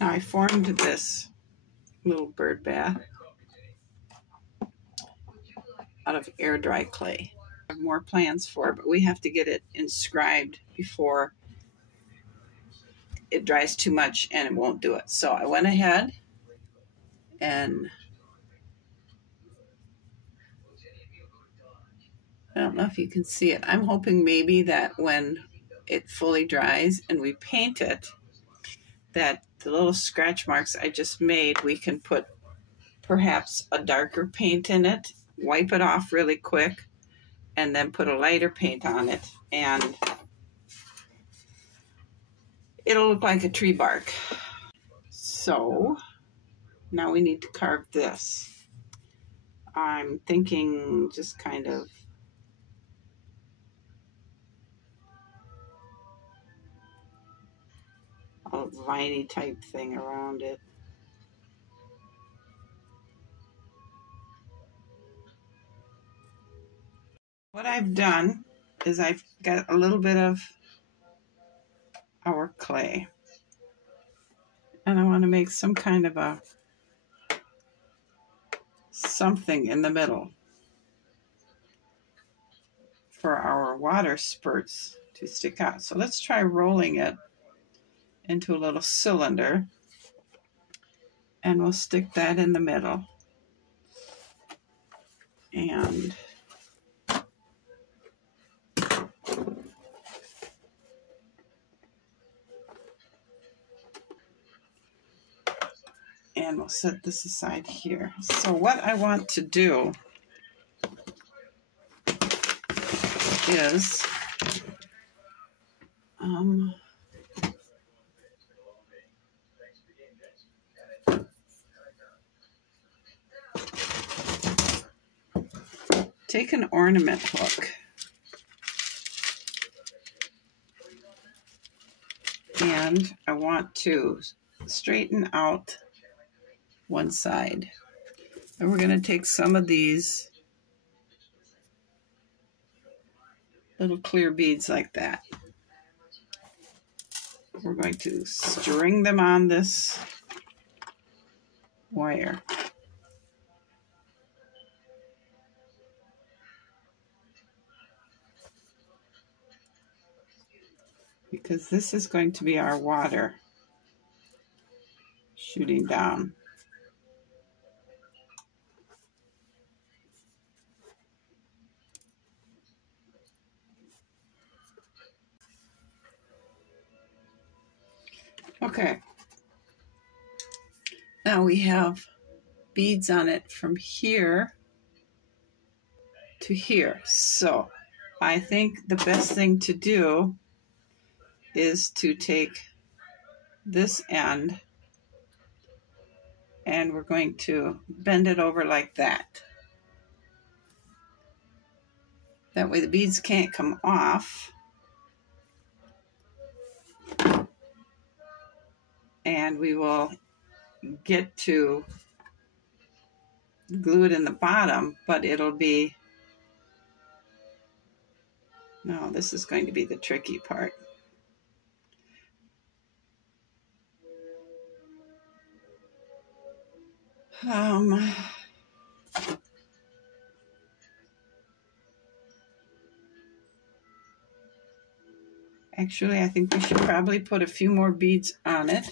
Now I formed this little bird bath out of air dry clay. I have more plans for it, but we have to get it inscribed before it dries too much and it won't do it. So I went ahead and I don't know if you can see it. I'm hoping maybe that when it fully dries and we paint it, that the little scratch marks I just made, we can put perhaps a darker paint in it, wipe it off really quick, and then put a lighter paint on it, and it'll look like a tree bark. So now we need to carve this. I'm thinking just kind of a viney type thing around it. What I've done is I've got a little bit of our clay, and I want to make some kind of a something in the middle for our water spurts to stick out. So let's try rolling it into a little cylinder, and we'll stick that in the middle. And we'll set this aside here. So what I want to do is take an ornament hook and I want to straighten out one side. And we're going to take some of these little clear beads like that. We're going to string them on this wire. Because this is going to be our water shooting down. Okay, now we have beads on it from here to here. So I think the best thing to do is to take this end and we're going to bend it over like that. That way the beads can't come off. And we will get to glue it in the bottom, but it'll be, no, this is going to be the tricky part. Actually, I think we should probably put a few more beads on it.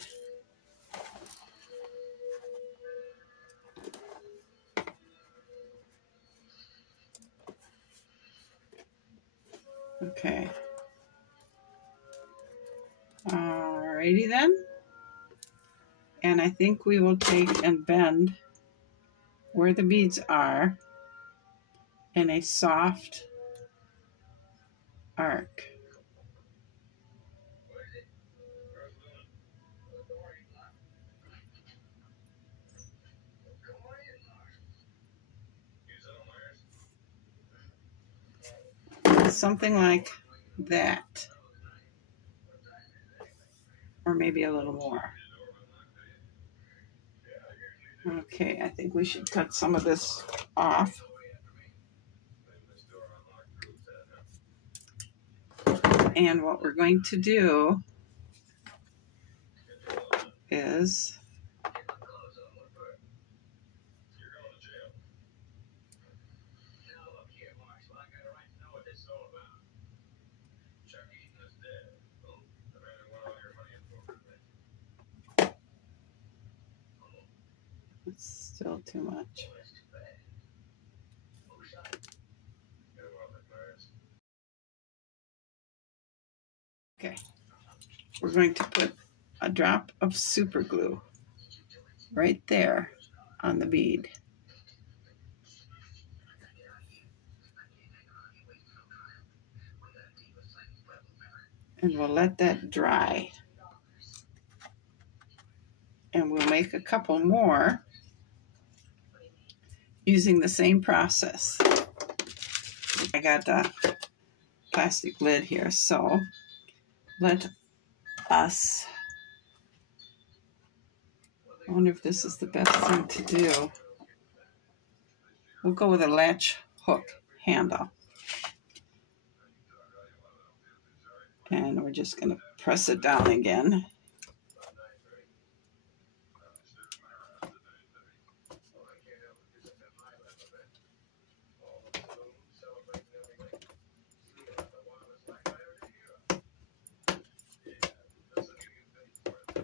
Okay. Alrighty then. And I think we will take and bend where the beads are in a soft arc. Something like that. Or maybe a little more. Okay, I think we should cut some of this off. And what we're going to do is it's still too much. Okay, we're going to put a drop of super glue right there on the bead. And we'll let that dry. And we'll make a couple more using the same process. I got a plastic lid here, so let us, I wonder if this is the best thing to do. We'll go with a latch hook handle. And we're just going to press it down again.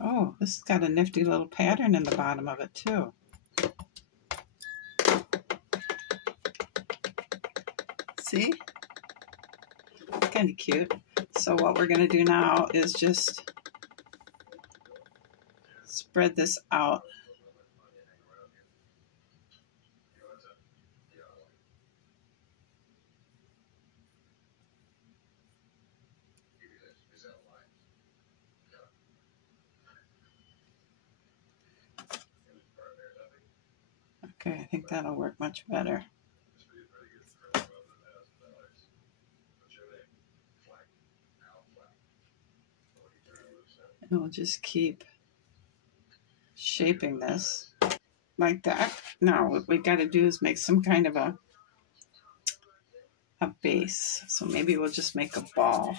Oh, this has got a nifty little pattern in the bottom of it too. See? Kind of cute. So what we're going to do now is just spread this out. Okay, I think that'll work much better. And we'll just keep shaping this like that. Now what we got to do is make some kind of a base. So maybe we'll just make a ball.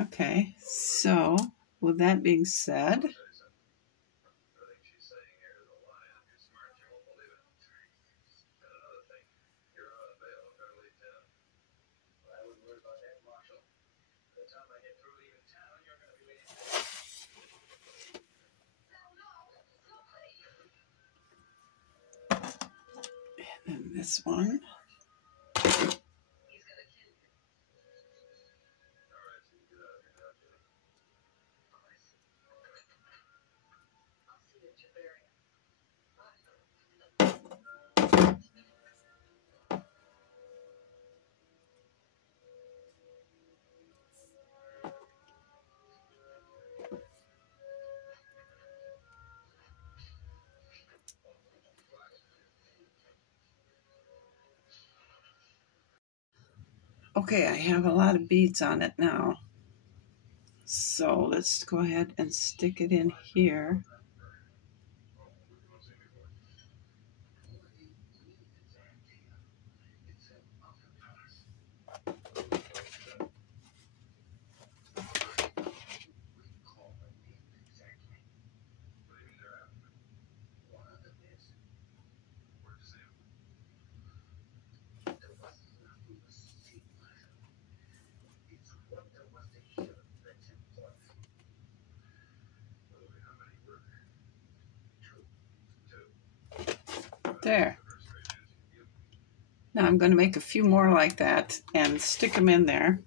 Okay, so with that being said, and then this one. Okay, I have a lot of beads on it now. So let's go ahead and stick it in here. There. Now I'm going to make a few more like that and stick them in there.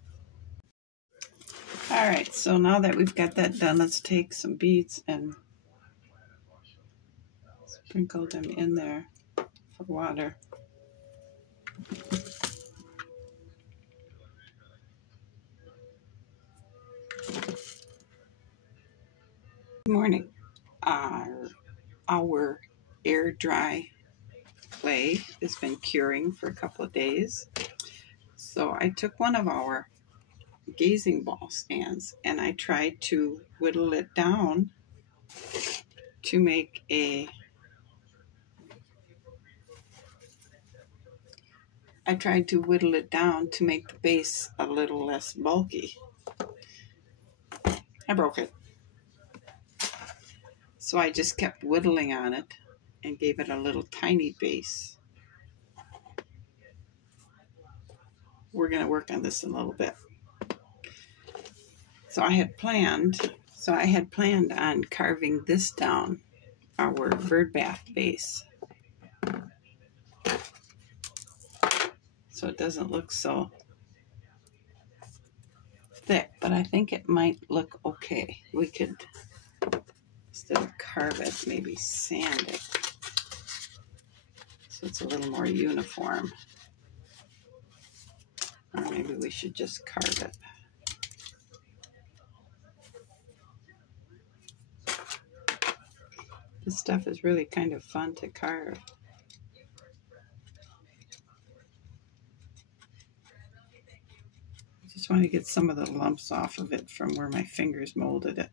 All right, so now that we've got that done, let's take some beads and sprinkle them in there for water. Good morning. Our air dry clay has been curing for a couple of days. So I took one of our gazing ball stands and I tried to whittle it down to make a I tried to whittle it down to make the base a little less bulky. I broke it. So I just kept whittling on it and gave it a little tiny base. We're going to work on this in a little bit. So I had planned on carving this down, our bird bath base. So it doesn't look so thick, but I think it might look okay. We could, instead of carve it, maybe sand it so it's a little more uniform. Or maybe we should just carve it. This stuff is really kind of fun to carve. I just want to get some of the lumps off of it from where my fingers molded it.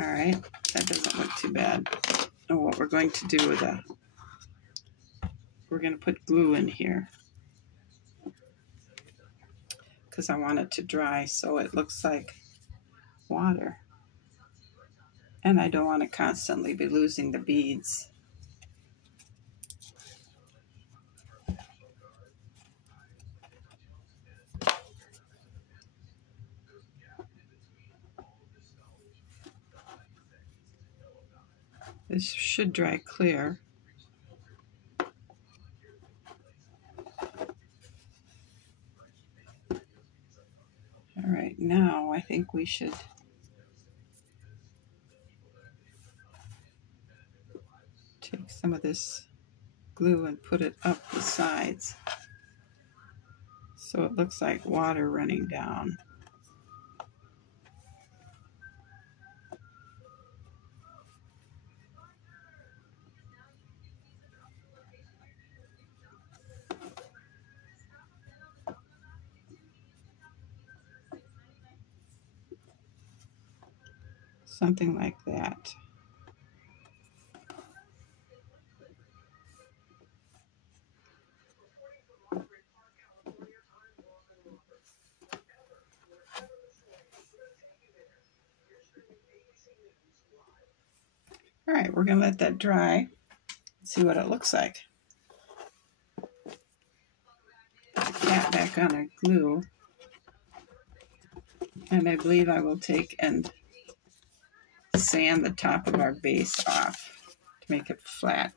All right, that doesn't look too bad. And what we're going to do with that, we're going to put glue in here because I want it to dry so it looks like water. And I don't want to constantly be losing the beads. This should dry clear. All right, now I think we should take some of this glue and put it up the sides so it looks like water running down. Something like that. All right, we're going to let that dry and see what it looks like. Put the cap back on our glue. And I believe I will take and sand the top of our base off to make it flat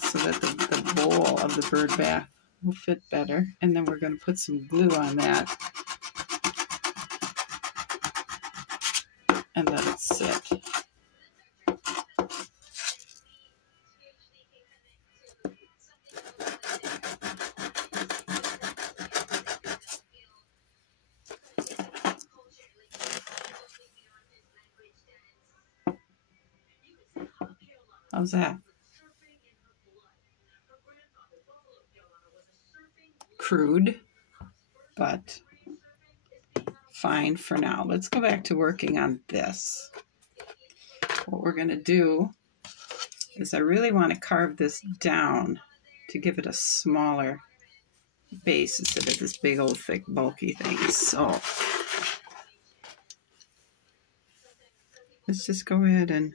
so that the bowl of the bird bath will fit better. And then we're going to put some glue on that and let it sit. How's that? Crude, but fine for now. Let's go back to working on this. What we're going to do is I really want to carve this down to give it a smaller base instead of this big old thick bulky thing. So let's just go ahead and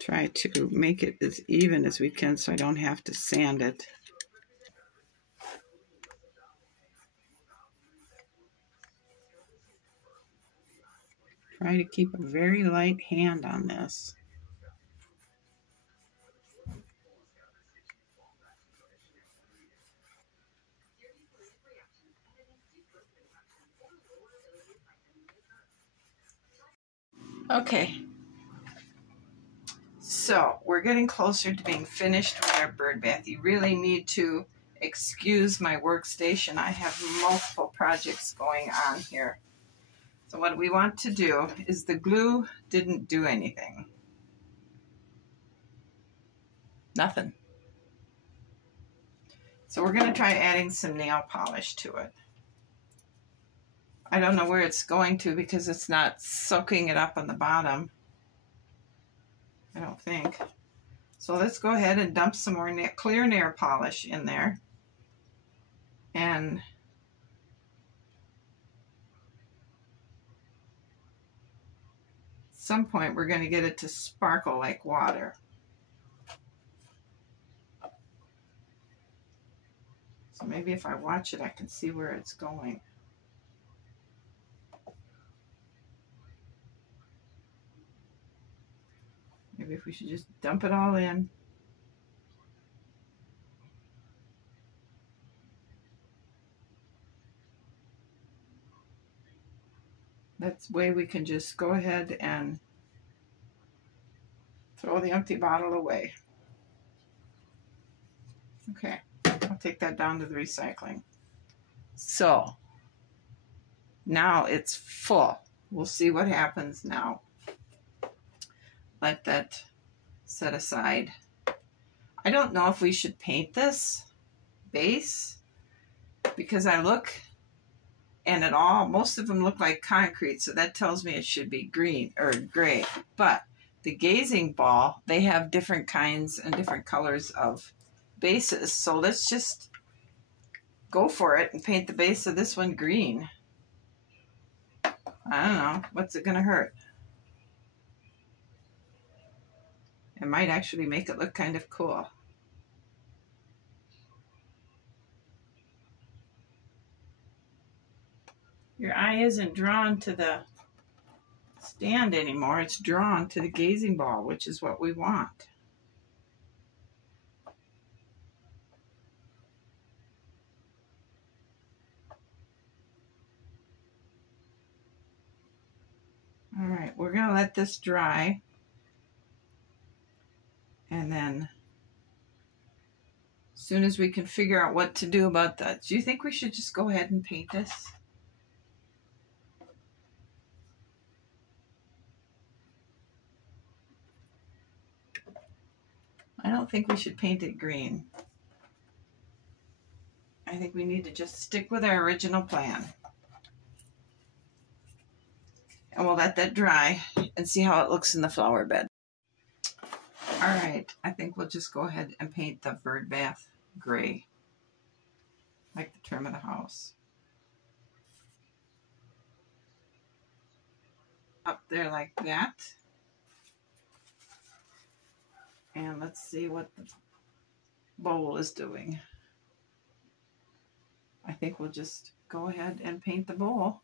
try to make it as even as we can so I don't have to sand it. Try to keep a very light hand on this. Okay. So we're getting closer to being finished with our bird bath. You really need to excuse my workstation. I have multiple projects going on here. So what we want to do is the glue didn't do anything. Nothing. So we're going to try adding some nail polish to it. I don't know where it's going to because it's not soaking it up on the bottom. I don't think. So let's go ahead and dump some more clear nail polish in there. And at some point we're going to get it to sparkle like water. So maybe if I watch it, I can see where it's going. Maybe if we should just dump it all in. That's the way we can just go ahead and throw the empty bottle away. Okay, I'll take that down to the recycling. So now it's full. We'll see what happens now. Let that set aside. I don't know if we should paint this base because I look and it all, most of them look like concrete, so that tells me it should be green or gray. But the gazing ball, they have different kinds and different colors of bases. So let's just go for it and paint the base of this one green. I don't know. What's it going to hurt? It might actually make it look kind of cool. Your eye isn't drawn to the stand anymore. It's drawn to the gazing ball, which is what we want. All right, we're going to let this dry. And then as soon as we can figure out what to do about that, do you think we should just go ahead and paint this? I don't think we should paint it green. I think we need to just stick with our original plan. And we'll let that dry and see how it looks in the flower bed. All right, I think we'll just go ahead and paint the bird bath gray, like the trim of the house. Up there like that. And let's see what the bowl is doing. I think we'll just go ahead and paint the bowl.